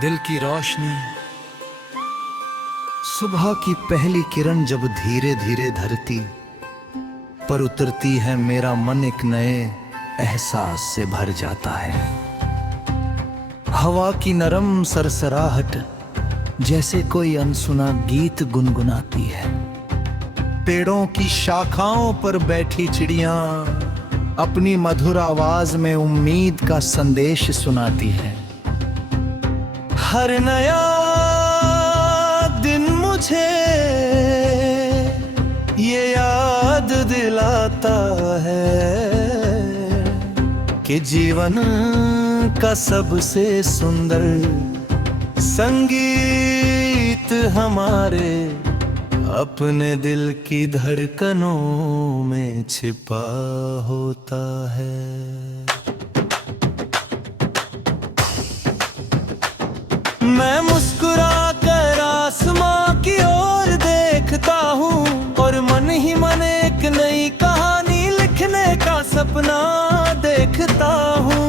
दिल की रोशनी, सुबह की पहली किरण जब धीरे धीरे धरती पर उतरती है, मेरा मन एक नए एहसास से भर जाता है। हवा की नरम सरसराहट जैसे कोई अनसुना गीत गुनगुनाती है। पेड़ों की शाखाओं पर बैठी चिड़ियां अपनी मधुर आवाज में उम्मीद का संदेश सुनाती है। हर नया दिन मुझे ये याद दिलाता है कि जीवन का सबसे सुंदर संगीत हमारे अपने दिल की धड़कनों में छिपा होता है। मैं मुस्कुरा कर आसमां की ओर देखता हूँ और मन ही मन एक नई कहानी लिखने का सपना देखता हूँ।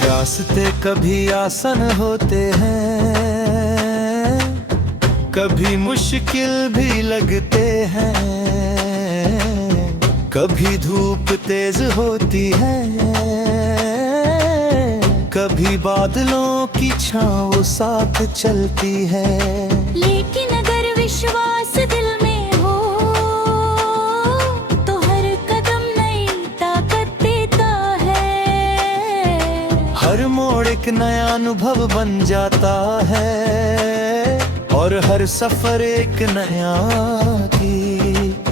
रास्ते कभी आसान होते हैं, कभी मुश्किल भी लगते हैं, कभी धूप तेज होती है, कभी बादलों की छाँव साथ चलती है। लेकिन अगर विश्वास दिल में हो तो हर कदम नई ताकत देता है। हर मोड़ एक नया अनुभव बन जाता है और हर सफर एक नया गीत।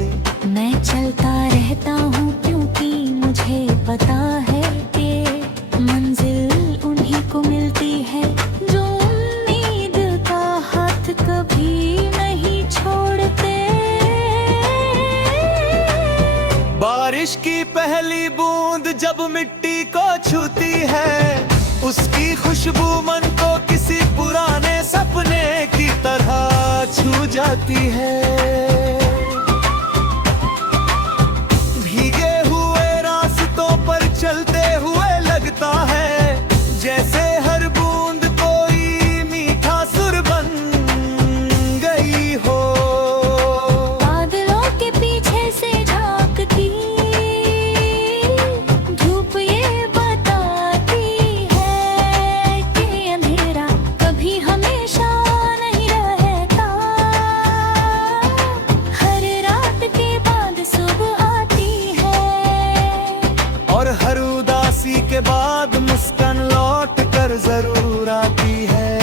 मैं चलता रहता हूँ क्योंकि मुझे पता है कि मंजिल उन्हीं को मिलती है जो उम्मीद का हाथ कभी नहीं छोड़ते। बारिश की पहली बूंद जब मिट्टी को छूती है, उसकी खुशबू मन को किसी पुराने सपने की तरह छू जाती है। भीगे हुए रास्तों पर चलते हुए लगता है जैसे हर बूंद कोई मीठा सुर बन गई हो। बादलों के पीछे से झांकती धूप ये बताती है कि अंधेरा कभी हमेशा नहीं रहता। हर रात के बाद सुबह आती है और हर उदासी के बाद मुस्कान लौट कर जरूर आती है।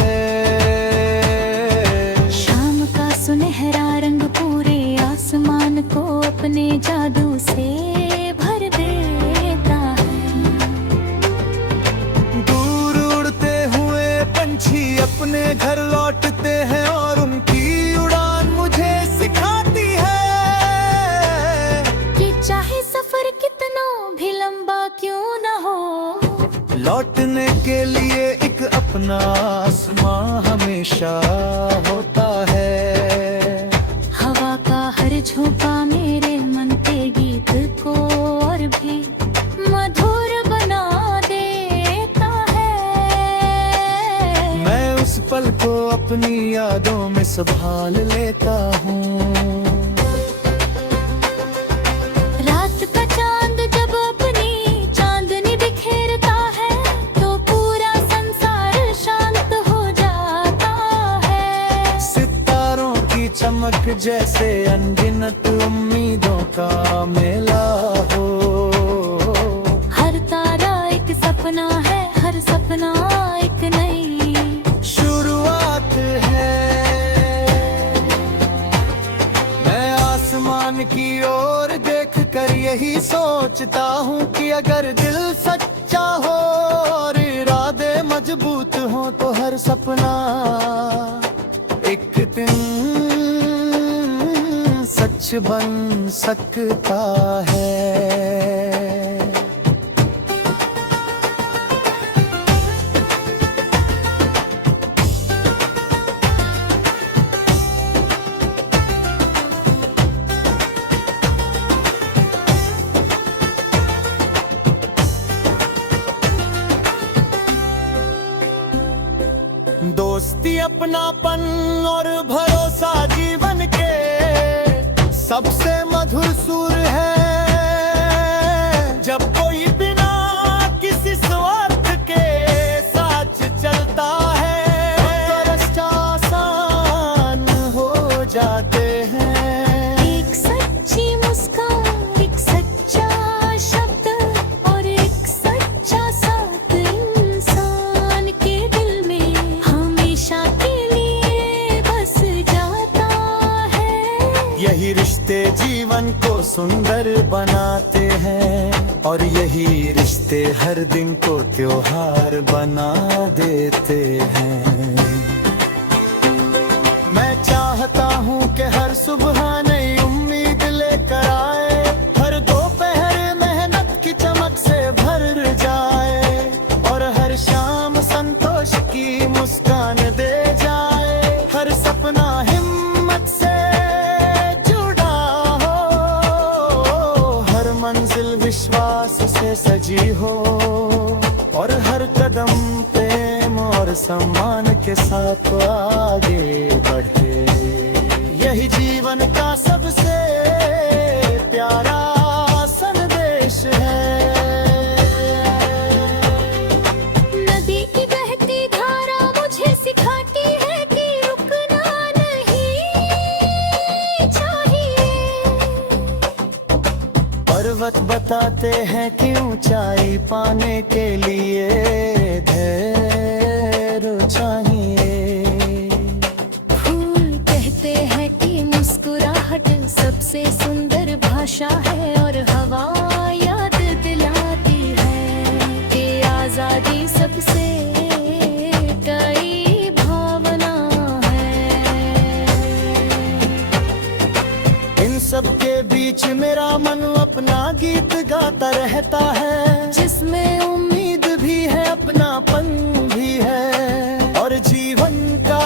शाम का सुनहरा रंग पूरे आसमान को अपने जादू से भर देता है। दूर उड़ते हुए पंछी अपने घर लौटते हैं और उनकी उड़ान मुझे सिखाती है कि चाहे सफर कितना भी लंबा क्यों न हो, लौटने के लिए एक अपना आसमां हमेशा होता है। हवा का हर झोंका मेरे मन के गीत को और भी मधुर बना देता है। मैं उस पल को अपनी यादों में संभाल लेता हूँ। रात का चांद जब अपनी चांदनी बिखेरता है तो पूरा संसार शांत हो जाता है। सितारों की चमक जैसे अनगिनत उम्मीदों का मेला हो। हर तारा एक सपना है, हर सपना एक नई शुरुआत है। मैं आसमान की ओर देख कर यही सोचता हूँ कि अगर दिल सच्चा हो और इरादे मजबूत हो तो हर सपना एक दिन सच बन सकता है। अपनापन और भरोसा जीवन के सबसे मधुर सुर है। जब कोई बिना किसी स्वार्थ के साथ चलता है तो रास्ता आसान हो जाते हैं। एक सच्ची मुस्कान, एक सच्चा शब्द और एक सच्चा साथ इंसान के दिल में हमेशा के लिए बस जाता है। यही रिश्ते जीवन को सुंदर बनाते हैं और यही रिश्ते हर दिन को त्योहार बना देते हैं। मैं चाहता हूँ कि हर सुबह नई उम्मीद लेकर आए, हर दोपहर मेहनत की चमक से भर जाए और हर शाम संतोष की मुस्कान दे जाए। हर सपना हिम्मत से जुड़ा हो, हर मंजिल विश्वास से सजी हो और हर कदम प्रेम और सम्मान के साथ आगे बढ़े। यही जीवन का सबसे प्यारा संदेश है। नदी की बहती धारा मुझे सिखाती है कि रुकना नहीं चाहिए। पर्वत बताते हैं कि ऊंचाई पाने के लिए धैर्य चाहिए। फूल कहते हैं कि मुस्कुराहट सबसे सुंदर भाषा है और हवा याद दिलाती है कि आजादी सबसे कई भावना है। इन सब के बीच मेरा मन अपना गीत गाता रहता है, जिसमें उम्मीद भी है अपनापन भी है और जीवन का